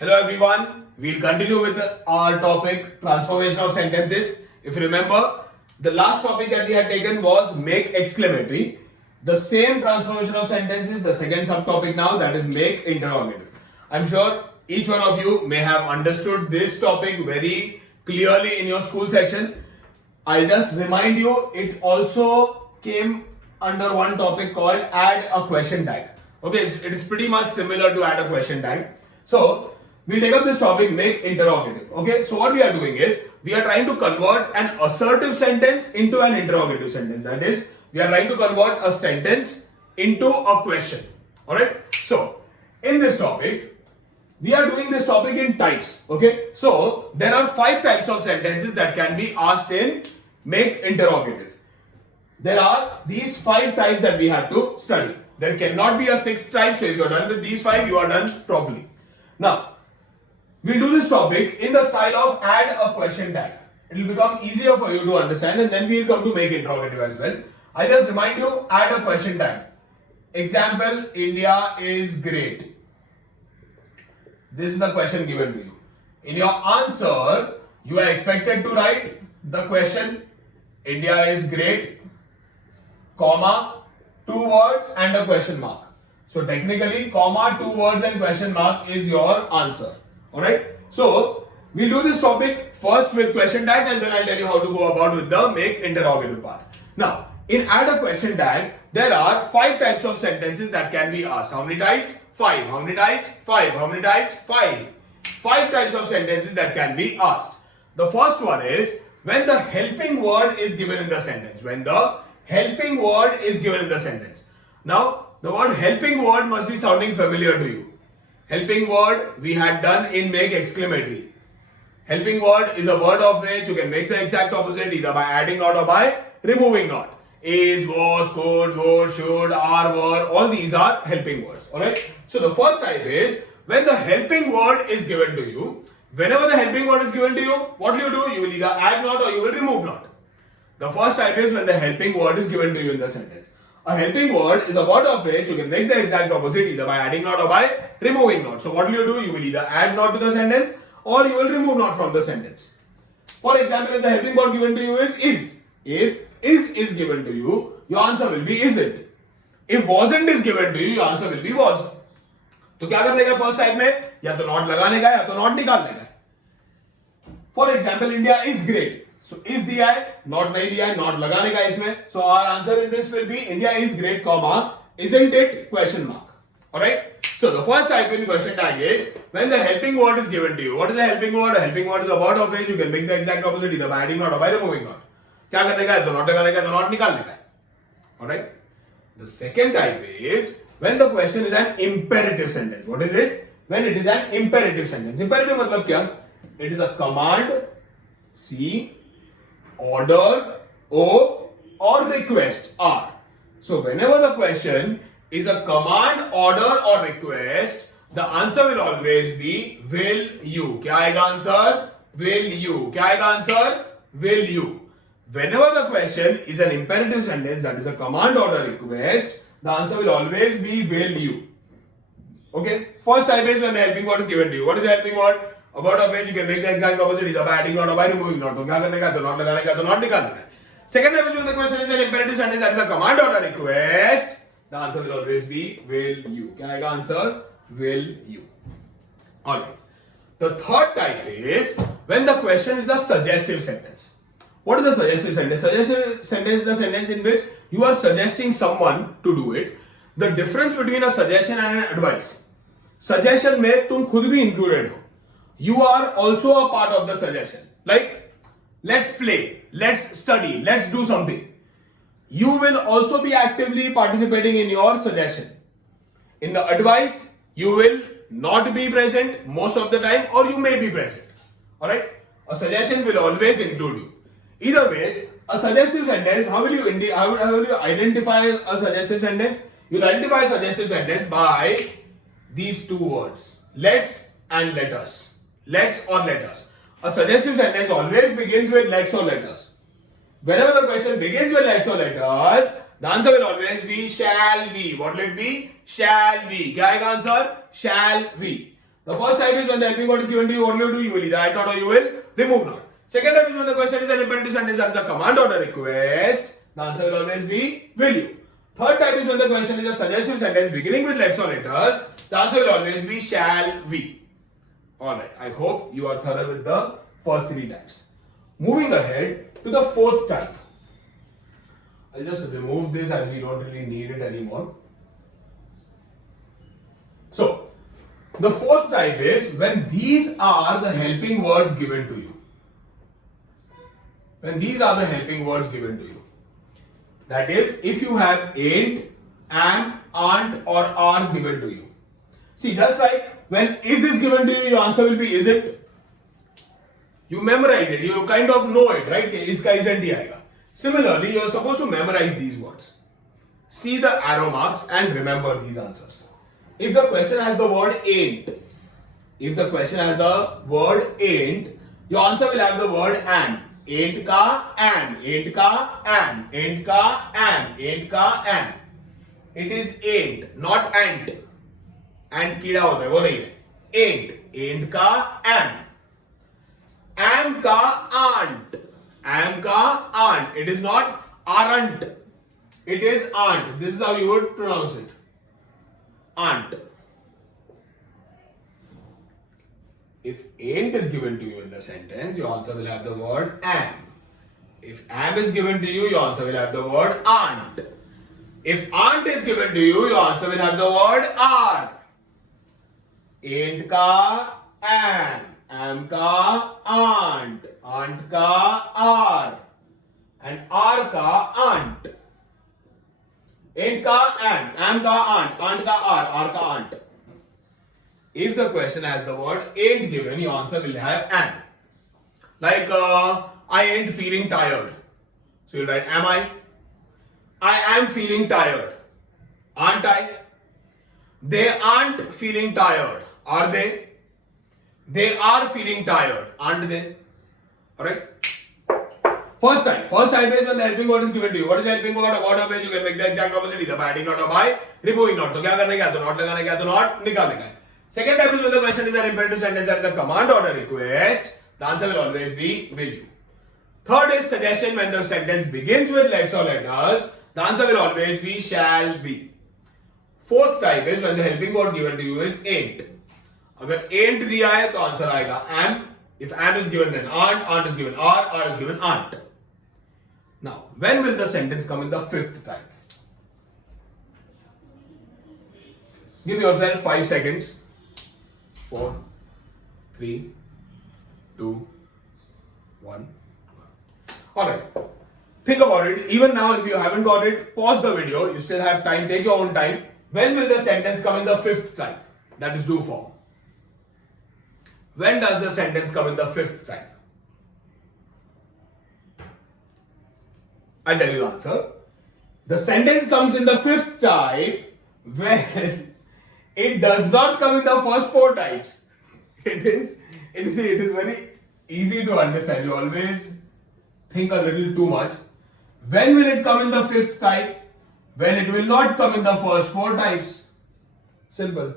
Hello everyone, we'll continue with our topic transformation of sentences. If you remember, the last topic that we had taken was make exclamatory. The same transformation of sentences, the second subtopic now, that is make interrogative. I'm sure each one of you may have understood this topic very clearly in your school section. I'll just remind you, it also came under one topic called add a question tag. Okay, it is pretty much similar to add a question tag. So, we'll take up this topic, make interrogative. Okay, so what we are doing is, we are trying to convert an assertive sentence into an interrogative sentence. That is, we are trying to convert a sentence into a question. Alright, so, in this topic, we are doing this topic in types. Okay, so there are 5 types of sentences that can be asked in make interrogative. There are these 5 types that we have to study. There cannot be a 6th type, so if you are done with these 5, you are done properly. Now, we'll do this topic in the style of add a question tag. It will become easier for you to understand, and then we'll come to make interrogative as well. I just remind you, add a question tag. Example, India is great. This is the question given to you. In your answer, you are expected to write the question, India is great, comma, 2 words and a question mark. So technically, comma, 2 words and question mark is your answer. Alright? So, we'll do this topic first with question tag, and then I'll tell you how to go about with the make interrogative part. Now, in add a question tag, there are 5 types of sentences that can be asked. How many types? 5. How many types? 5. How many types? 5. 5 types of sentences that can be asked. The first one is when the helping word is given in the sentence. When the helping word is given in the sentence. Now, the word helping word must be sounding familiar to you. Helping word we had done in make exclamatory. Helping word is a word of which you can make the exact opposite either by adding not or by removing not. Is, was, could, would, should, are, were, all these are helping words. Alright? So the first type is when the helping word is given to you. Whenever the helping word is given to you, what will you do? You will either add not or you will remove not. The first type is when the helping word is given to you in the sentence. A helping word is a word of which you can make the exact opposite either by adding not or by removing not. So what will you do? You will either add not to the sentence or you will remove not from the sentence. For example, if the helping word given to you is, if is given to you, your answer will be isn't. If wasn't is given to you, your answer will be was. तो क्या करने का first type में? या तो not लगाने का या तो नॉट निकालने का. For example India is great. So is दिया है, नॉट नहीं दिया है, नॉट लगाने का इसमें. So our answer in this will be India is great, comma, isn't it, question mark. Alright? So the first type in question tag is when the helping word is given to you. What is a helping word? A helping word is a word of which you can make the exact opposite either by adding not or by removing not. क्या करने का है? तो not लगाने का, तो not निकालने का. Alright? The second type is when the question is an imperative sentence. What is it? When it is an imperative sentence. Imperative मतलब क्या? It is a command, C, order, O, or request, R. So whenever the question is a command, order, or request, the answer will always be will you. क्या आएगा answer? Will you. क्या आएगा answer? Will you. Whenever the question is an imperative sentence, that is a command, order, request, the answer will always be will you. Okay? First type is when the helping word is given to you. What is the helping word? A word of which you can make the exact opposite either by adding not or by removing not. तो क्या करने का? तो not लगाने का, तो not निकालने का. Second type is when the question is an imperative sentence, that is a command, order, request. The answer will always be will you. क्या आएगा answer? Will you. Alright. The third type is when the question is a suggestive sentence. What is a suggestive sentence? Suggestive sentence is a sentence in which you are suggesting someone to do it. The difference between a suggestion and an advice. Suggestion में तुम खुद भी included हो. You are also a part of the suggestion. Like, let's play, let's study, let's do something. You will also be actively participating in your suggestion. In the advice, you will not be present most of the time or you may be present. Alright? A suggestion will always include you. Either ways, a suggestive sentence, how will you identify a suggestive sentence? You'll identify a suggestive sentence by these 2 words. Let's and let us. Let's or let us. A suggestive sentence always begins with let's or let us. Whenever the question begins with let's or let us, the answer will always be shall we. What will it be? Shall we. क्या आएगा answer? Shall we. The first type is when the helping word is given to you, what will you do? You will either add not or you will remove not. Second type is when the question is an imperative sentence that is a command or a request. The answer will always be will you. Third type is when the question is a suggestive sentence beginning with let's or let us. The answer will always be shall we. Alright, I hope you are thorough with the first three types. Moving ahead to the fourth type. I'll just remove this as we don't really need it anymore. So, the fourth type is when these are the helping words given to you. When these are the helping words given to you. That is, if you have ain't, am, aren't or are given to you. See, just like when is given to you, your answer will be isn't. You memorize it, you kind of know it, right? Iska isn't hi aayega. Similarly, you are supposed to memorize these words. See the arrow marks and remember these answers. If the question has the word ain't, your answer will have the word and. Ain't ka, and. Ain't ka, and. Ain't ka, and. Ain't ka, and. It is ain't, not ant. Ant कीड़ा होता है, वो नहीं है. Ain't, ain't का, and. Am ka, aren't. Am ka, aren't. It is not aren't. It is aren't. This is how you would pronounce it. Aren't. If ain't is given to you in the sentence, your answer will have the word am. If am is given to you, your answer will have the word aren't. If aren't is given to you, your answer will have the word are. Ain't ka, am ka, aren't. Aren't ka, are. And are ka, aren't. Ain't ka, am ka, aren't ka, are ka, aren't. If the question has the word ain't given, your answer will have am. Like, I ain't feeling tired. So you'll write, am I? I am feeling tired. Aren't I? They aren't feeling tired. Are they? They are feeling tired. Aren't they? Alright? First type is when the helping word is given to you. What is the helping word? A word of which you can make the exact opposite either by adding not or by removing not. So, क्या करने क्या तो not लगाने क्या तो not निकालने का. Second type is when the question is an imperative sentence that is a command or a request. The answer will always be will you. Third is suggestion when the sentence begins with let's or let us. The answer will always be shall be. Fourth type is when the helping word given to you is ain't. अगर ain't दिया है तो answer आएगा am. If am is given then aren't is given are is given aren't. Now, when will the sentence come in the fifth type? Give yourself 5 seconds. 4, 3, 2, 1. Alright. Think about it. Even now, if you haven't got it, pause the video. You still have time. Take your own time. When will the sentence come in the fifth type? That is do form. When does the sentence come in the fifth type? I'll tell you the answer. The sentence comes in the fifth type when it does not come in the first 4 types. It is very easy to understand. You always think a little too much. When will it come in the fifth type? When it will not come in the first 4 types. Simple.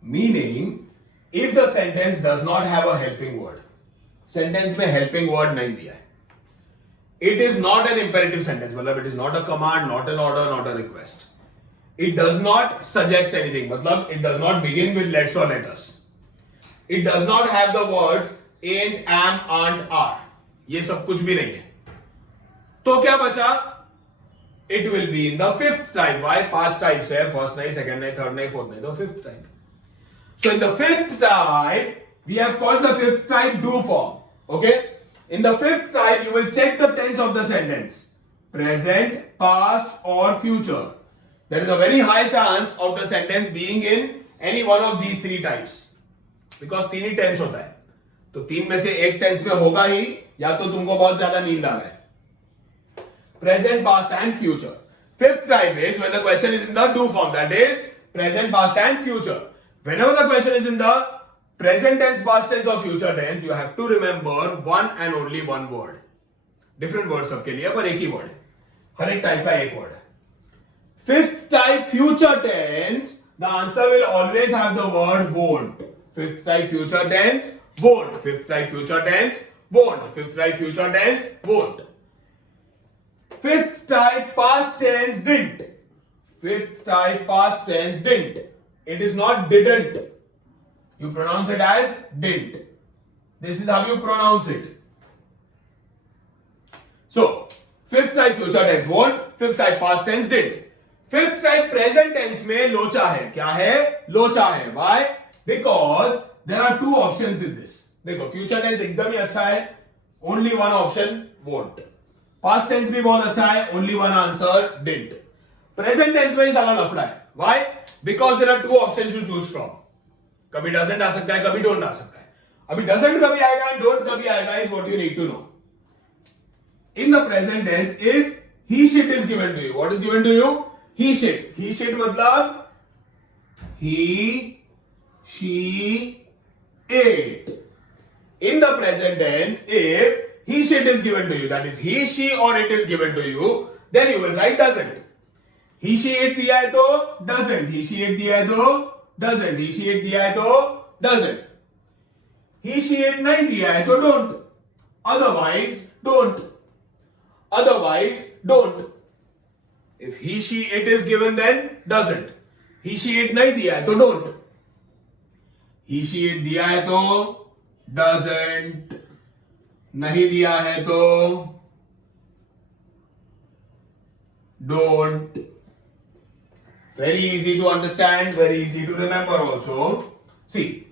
Meaning, if the sentence does not have a helping word, sentence में helping word नहीं दिया है, it is not an imperative sentence. मतलब it is not a command, not an order, not a request. It does not suggest anything. मतलब it does not begin with let's or let us. It does not have the words ain't, am, aren't, are. ये सब कुछ भी नहीं है. तो क्या बचा? It will be in the fifth type. Why? 5 types है. First नहीं, second नहीं, third नहीं, fourth नहीं. तो fifth type. So in the fifth type, we have called the fifth type do form. Okay? In the fifth type, you will check the tense of the sentence. Present, past or future. There is a very high chance of the sentence being in any one of these 3 types. Because 3 he tense होता है. तो 3 में से एक tense में होगा ही, या तो तुमको बहुत ज्यादा नींद आ रहा है. Present, past and future. Fifth type is when the question is in the do form. That is present, past and future. Whenever the question is in the present tense, past tense or future tense, you have to remember one and only one word. Different words सबके लिए पर एक ही word है. हर एक type का एक word है. Fifth type future tense, the answer will always have the word won't. Fifth type future tense, won't. Fifth type future tense, won't. Fifth type future tense, won't. Fifth type past tense, didn't. Fifth type past tense, didn't. It is not didn't. You pronounce it as didn't. This is how you pronounce it. So, fifth type future tense won't, fifth type past tense didn't. Fifth type present tense में लोचा है. क्या है? लोचा है. Why? Because there are two options in this. देखो, future tense एकदम ही अच्छा है. Only one option won't. Past tense भी बहुत अच्छा है. Only one answer didn't. Present tense में ही साला लफड़ा है. Why? Because there are two options to choose from. कभी doesn't आ सकता है, कभी don't आ सकता है. अभी doesn't कभी आएगा and don't कभी आएगा is what you need to know. In the present tense, if he shit is given to you, what is given to you? He shit. He shit मतलब he, she, ate. In the present tense, if he shit is given to you, that is he, she or it is given to you, then you will write doesn't. He, she, it दिया है तो doesn't. He, she, it दिया है तो doesn't. He, she, it दिया है तो doesn't. He, she, it नहीं दिया है तो don't. Otherwise, don't. Otherwise, don't. If he, she, it is given, then doesn't. He, she, it नहीं दिया है तो don't. He, she, it दिया है तो doesn't. नहीं दिया है तो don't. Very easy to understand, very easy to remember also. See,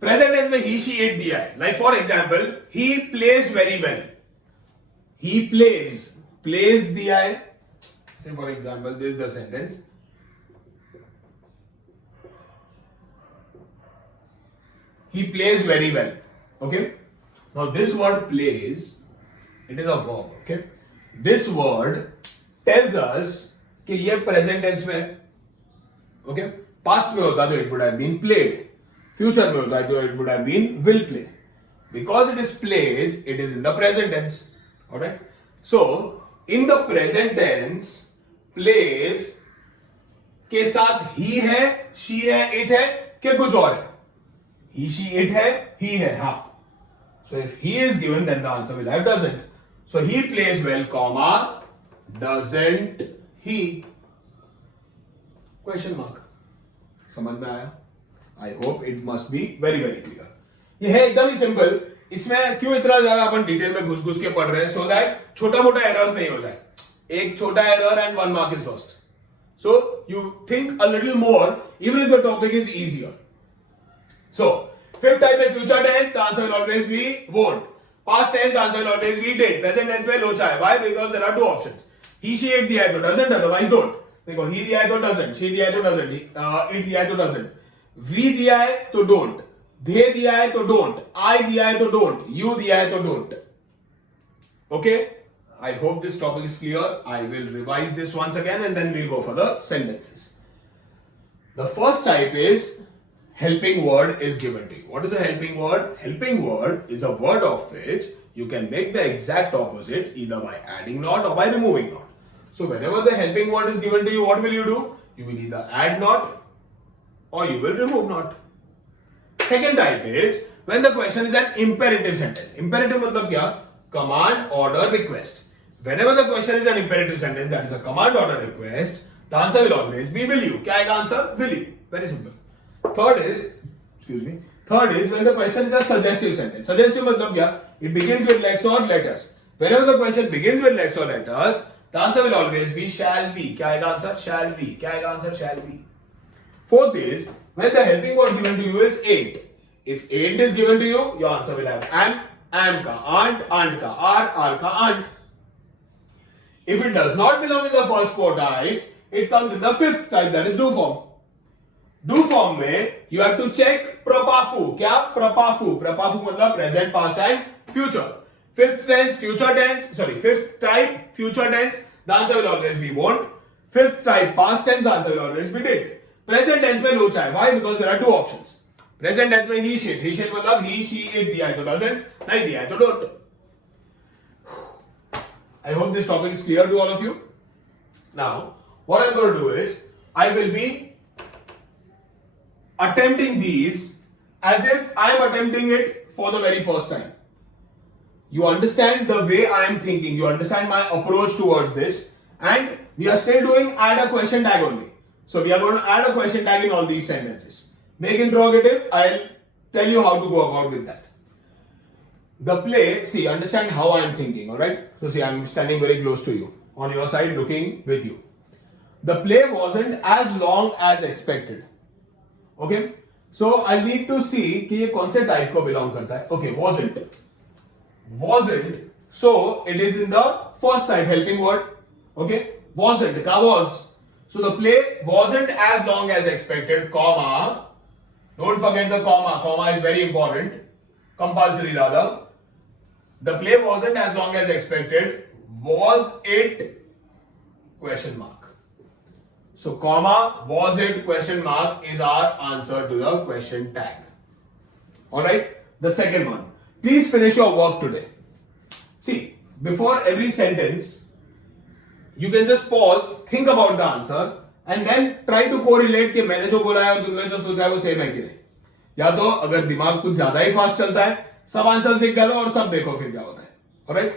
present tense में he, she, it दिया है. Like for example, he plays very well. He plays. Plays दिया है. Say for example, this is the sentence. He plays very well. Okay. Now this word plays, it is a verb. Okay. This word tells us कि ये present tense में है. Okay. Past में होता तो it would have been played. Future में होता तो it would have been will play. Because it is plays, it is in the present tense. Alright. So in the present tense, plays के साथ he है, she है, it है, क्या कुछ और है? He, she, it है, he है, हाँ. So if he is given, then the answer will have doesn't. So he plays well, comma, doesn't he? Question mark. समझ में आया? I hope it must be very very clear. ये है एकदम ही simple. इसमें क्यों इतना ज्यादा अपन डिटेल में घुस के पढ़ रहे हैं? So that छोटा मोटा एरर्स नहीं हो जाए. एक छोटा error and 1 mark is lost. So you think a little more even if the topic is easier. So fifth type में future tense, the answer will always be won't. Past tense, the answer will always be did. Present tense में लोचा है. Why? Because there are two options. He, she, it दिया है तो doesn't, otherwise don't. देखो he दिया है तो doesn't, she दिया है तो doesn't, it दिया है तो doesn't, we दिया है तो don't, they दिया है तो don't, I दिया है तो don't, you दिया है तो don't. Okay? I hope this topic is clear. I will revise this once again and then we'll go for the sentences. The first type is helping word is given to you. What is a helping word? Helping word is a word of which you can make the exact opposite either by adding not or by removing not. So whenever the helping word is given to you, what will you do? You will either add not or you will remove not. Second type is when the question is an imperative sentence. Imperative मतलब क्या? Command, order, request. Whenever the question is an imperative sentence, that is a command, order, request, the answer will always be will you. क्या आएगा answer? Will you. Very simple. Third is when the question is a suggestive sentence. Suggestive मतलब क्या? It begins with let's or let us. Whenever the question begins with let's or let us, the answer will always be shall be. क्या आएगा answer? Shall be. क्या आएगा answer? Shall be. Fourth is when the helping word given to you is ain't. If ain't is given to you, your answer will have am ka, aunt ka, are ka, aunt. If it does not belong in the first four types, it comes in the fifth type, that is do form. Do form में you have to check प्रपाफु. क्या प्रपाफु? प्रपाफु मतलब present, past and future. Fifth type future tense, the answer will always be won't. Fifth type past tense, the answer will always be did. Present tense में लोचा है. Why? Because there are two options. Present tense में he shit मतलब he, she, it दिया है तो doesn't, नहीं दिया है तो don't. I hope this topic is clear to all of you. Now, what I'm going to do is I will be attempting these as if I am attempting it for the very first time. You understand the way I am thinking, you understand my approach towards this, and we are still doing add a question tag only. So we are going to add a question tag in all these sentences. Make interrogative, I'll tell you how to go about with that. The play, see, understand how I am thinking, alright? So see, I am standing very close to you, on your side looking with you. The play wasn't as long as expected. Okay? So I need to see कि ये कौन से type को belong करता है. Okay, wasn't. So it is in the first type, helping word. Okay, wasn't का was. So the play wasn't as long as expected, comma. Don't forget the comma. Comma is very important, compulsory rather. The play wasn't as long as expected. Was it? Question mark. So comma, was it, question mark is our answer to the question tag. Alright, the second one. Please finish your work today. See, before every sentence, you can just pause, think about the answer, and then try to correlate कि मैंने जो बोला है और तुमने जो सोचा है वो सेम है कि नहीं. या तो अगर दिमाग कुछ ज्यादा ही फास्ट चलता है, सब आंसर्स लिख डालो और सब देखो फिर क्या होता है. Alright?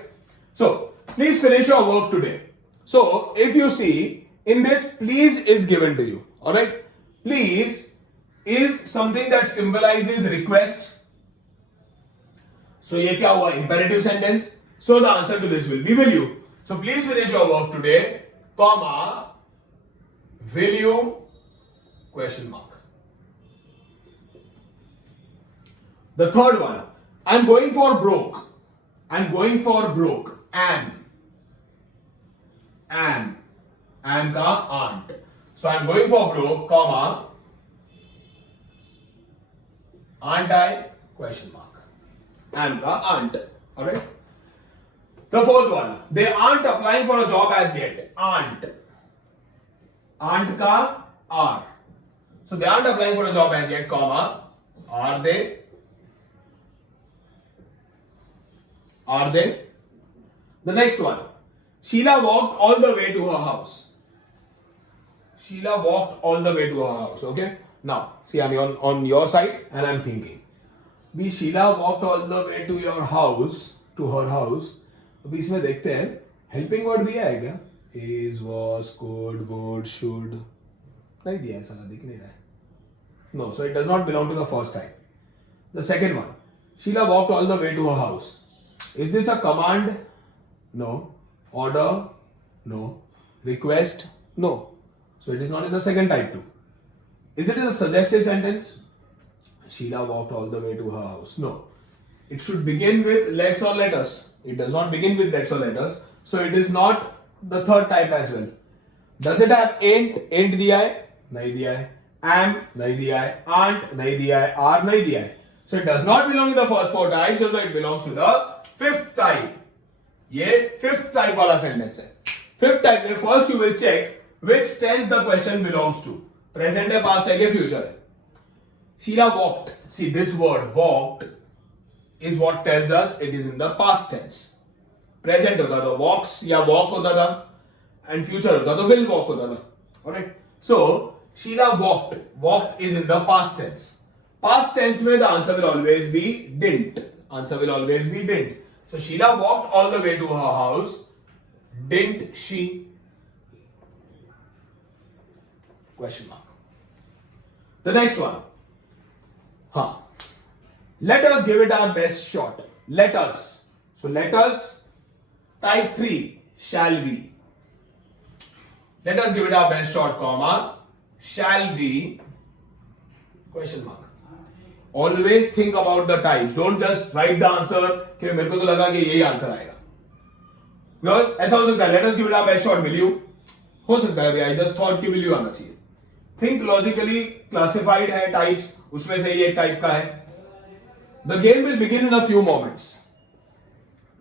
So, please finish your work today. So, if you see, in this, please is given to you. Alright? Please is something that symbolizes request. So, ये क्या हुआ? Imperative sentence. So, the answer to this will be will you. So, please finish your work today, comma, will you, question mark. The third one, I'm going for broke. I'm going for broke. Am का aren't. So I'm going for broke, comma, aren't I? Question mark. Am ka aren't. Alright. The fourth one. They aren't applying for a job as yet. Aren't. Aren't ka are. So they aren't applying for a job as yet, comma. Are they? Are they? The next one. Sheila walked all the way to her house. Sheila walked all the way to her house. Okay. Now, see, I'm on your side and I'm thinking. भी Sheila walked all the way to your house, to her house. अभी इसमें देखते हैं helping word दिया है क्या? Is, was, could, would, should. नहीं दिया है, साला दिख नहीं रहा है. No, so it does not belong to the first type. The second one. Sheila walked all the way to her house. Is this a command? No. Order? No. Request? No. So it is not in the second type too. Is it a suggestive sentence? Sheila walked all the way to her house. No. It should begin with let's or let us. It does not begin with let's or let us. So it is not the third type as well. Does it have ain't? Ain't दिया है? नहीं दिया है. Am? नहीं दिया है. Aren't? नहीं दिया है. Are? नहीं दिया है. So it does not belong to the first four types. So it belongs to the fifth type. ये fifth type वाला sentence है. Fifth type में first you will check which tense the question belongs to. Present है, past है, future है. Sheila walked. See, this word walked is what tells us it is in the past tense. Present होता था walks या walk होता था, and future होता तो will walk होता था. Alright. So Sheila walked. Walked is in the past tense. Past tense में the answer will always be didn't. Answer will always be didn't. So Sheila walked all the way to her house. Didn't she? Question mark. The next one. Let us give it our best shot. Let us. So let us. Type 3. Shall we? Let us give it our best shot, comma. Shall we? Question mark. Always think about the types. Don't just write the answer कि मेरे को तो लगा कि यही answer आएगा. Because ऐसा हो सकता है. Let us give it our best shot. Will you? हो सकता है भैया. I just thought कि will you आना चाहिए. Think logically. Classified है types. उसमें से ये एक type का है. The game will begin in a few moments.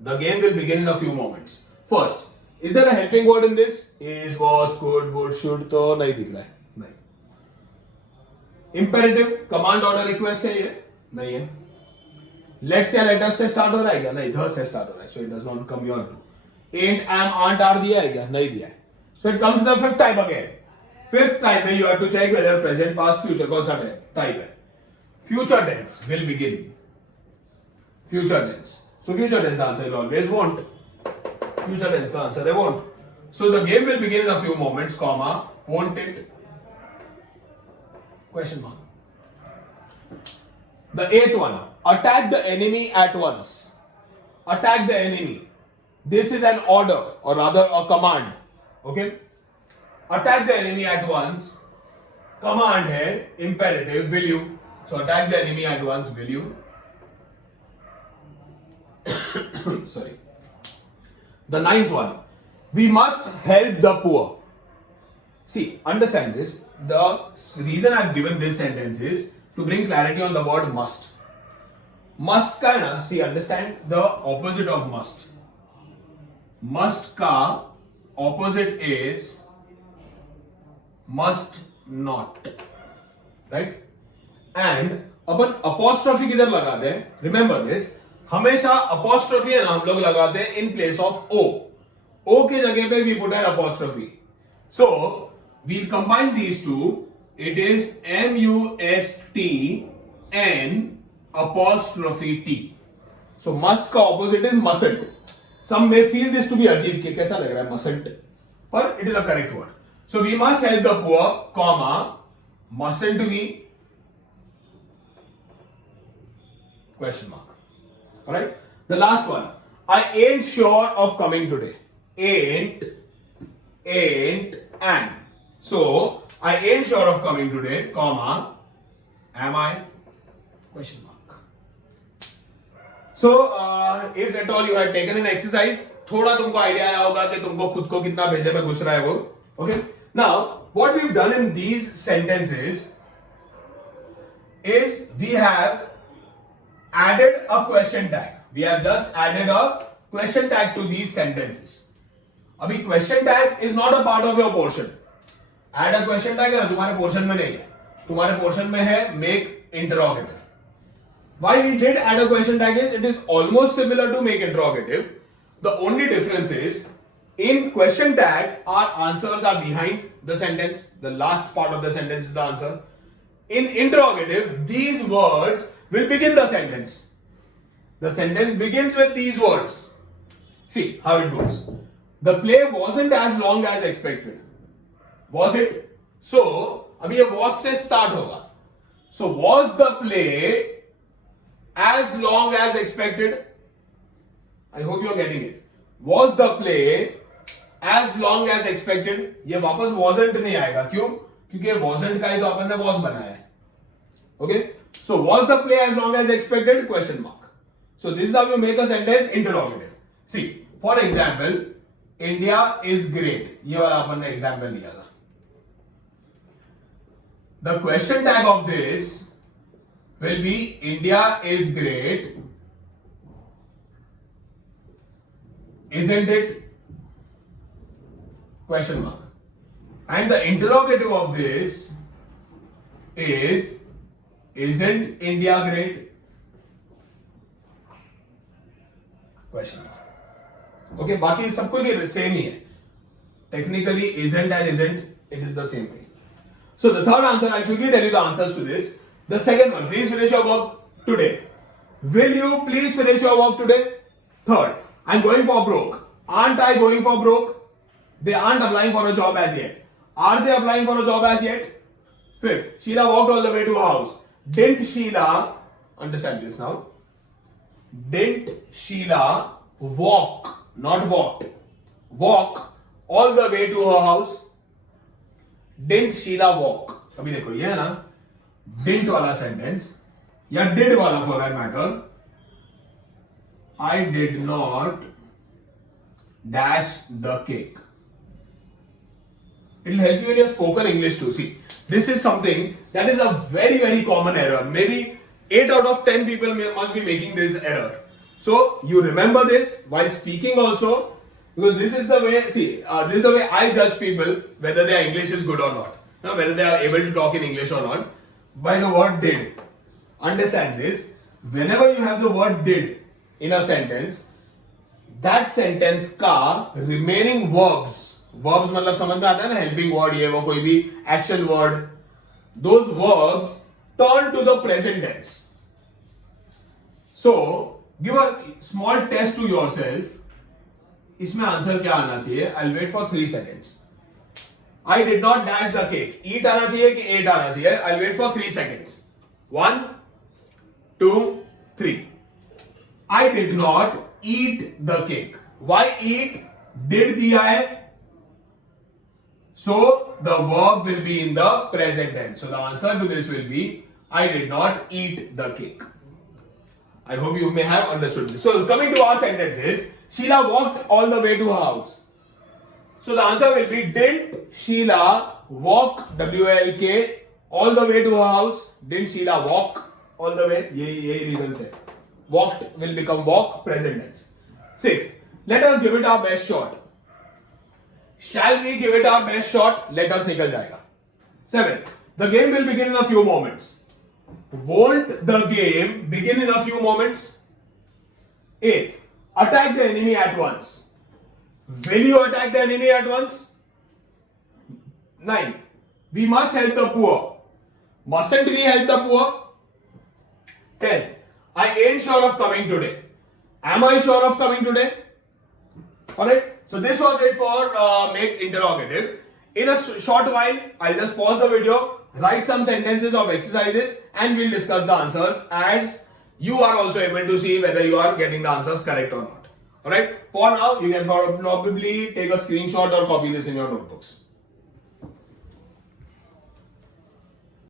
The game will begin in a few moments. First, is there a helping word in this? Is, was, could, would, should तो नहीं दिख रहा है. नहीं. Imperative, command order request है ये? नहीं है. Let's या let us से start हो रहा है क्या? नहीं. The से start हो रहा है. So it does not come here too. Ain't, am, aren't, are दिया है क्या? नहीं दिया है. So it comes to the fifth type again. Fifth time में you have to check whether present, past, future कौन सा type है. Future tense will begin. Future tense. So future tense answer is always won't. Future tense का answer है won't. So the game will begin in a few moments, comma, won't it? Question mark. The eighth one. Attack the enemy at once. Attack the enemy. This is an order or rather a command. Okay? Attack the enemy at once. Command है imperative. Will you? So attack the enemy at once. Will you? Sorry. The ninth one. We must help the poor. See, understand this. The reason I've given this sentence is to bring clarity on the word must. Must का ना, see, understand the opposite of must. Must का opposite is must not, right? And upon apostrophe किधर लगाते हैं? Remember this. हमेशा apostrophe है ना हम लोग लगाते हैं in place of O. O के जगह पे we put an apostrophe. So we'll combine these two. It is M-U-S-T-N apostrophe T. So must का opposite is mustn't. Some may feel this to be अजीब कि कैसा लग रहा है mustn't, पर it is a correct word. So we must help the poor, comma, mustn't we? Question mark. Alright? The last one. I ain't sure of coming today. Ain't, and. So, I ain't sure of coming today, comma, am I? Question mark. So, if at all you had taken an exercise, थोड़ा तुमको idea आया होगा कि तुमको खुद को कितना भेजे में घुस रहा है वो. Okay? Now, what we've done in these sentences is we have added a question tag. We have just added a question tag to these sentences. अभी question tag is not a part of your portion. Add a question tag है ना तुम्हारे portion में नहीं है. तुम्हारे portion में है make interrogative. Why we did add a question tag is it is almost similar to make interrogative. The only difference is in question tag our answers are behind the sentence. The last part of the sentence is the answer. In interrogative these words will begin the sentence. The sentence begins with these words. See how it goes. The play wasn't as long as expected. Was it? So, अभी ये was से start होगा. So, was the play as long as expected? I hope you are getting it. Was the play as long as expected? ये वापस wasn't नहीं आएगा. क्यों? क्योंकि wasn't का ही तो अपन ने was बनाया है. Okay? So, was the play as long as expected? Question mark. So, this is how you make a sentence interrogative. See, for example, India is great. ये वाला अपन ने example लिया था. The question tag of this will be India is great. Isn't it? Question mark. And the interrogative of this is isn't India great? Question mark. Okay, बाकी सब कुछ same ही है. Technically isn't and isn't, it is the same thing. So the third answer, I'll quickly tell you the answers to this. The second one, please finish your work today. Will you please finish your work today? Third, I'm going for broke. Aren't I going for broke? They aren't applying for a job as yet. Are they applying for a job as yet? Fifth, Sheila walked all the way to her house. Didn't Sheila, understand this now, didn't Sheila walk, not walked, walk all the way to her house? Didn't Sheila walk? अभी देखो ये है ना didn't वाला sentence या did वाला for that matter. I did not dash the cake. It will help you in your spoken English too. See, this is something that is a very, very common error. Maybe 8 out of 10 people must be making this error. So, you remember this while speaking also, because this is the way, see, this is the way I judge people, whether their English is good or not. Now, whether they are able to talk in English or not, by the word did. Understand this. Whenever you have the word did in a sentence, that sentence ka remaining verbs Verbs मतलब समझ में आता है ना, helping word ये वो कोई भी action word, those verbs turn to the present tense. So give a small test to yourself. इसमें आंसर क्या आना चाहिए? I'll wait for 3 seconds. I did not dash the cake. Eat आना चाहिए कि ate आना चाहिए? I'll wait for 3 seconds. 1, 2, 3. I did not eat the cake. Why eat? Did दिया है. So the verb will be in the present tense. So the answer to this will be I did not eat the cake. I hope you may have understood this. So coming to our sentences, Sheila walked all the way to her house. So the answer will be didn't Sheila walk WLK all the way to her house? Didn't Sheila walk all the way? यही reason है. Walked will become walk present tense. 6. Let us give it our best shot. Shall we give it our best shot? Let us निकल जाएगा. 7. The game will begin in a few moments. Won't the game begin in a few moments? 8. Attack the enemy at once. Will you attack the enemy at once? 9. We must help the poor. Mustn't we help the poor? 10. I ain't sure of coming today. Am I sure of coming today? Alright. So this was it for make interrogative. In a short while, I'll just pause the video, write some sentences of exercises, and we'll discuss the answers as you are also able to see whether you are getting the answers correct or not. Alright. For now, you can probably take a screenshot or copy this in your notebooks.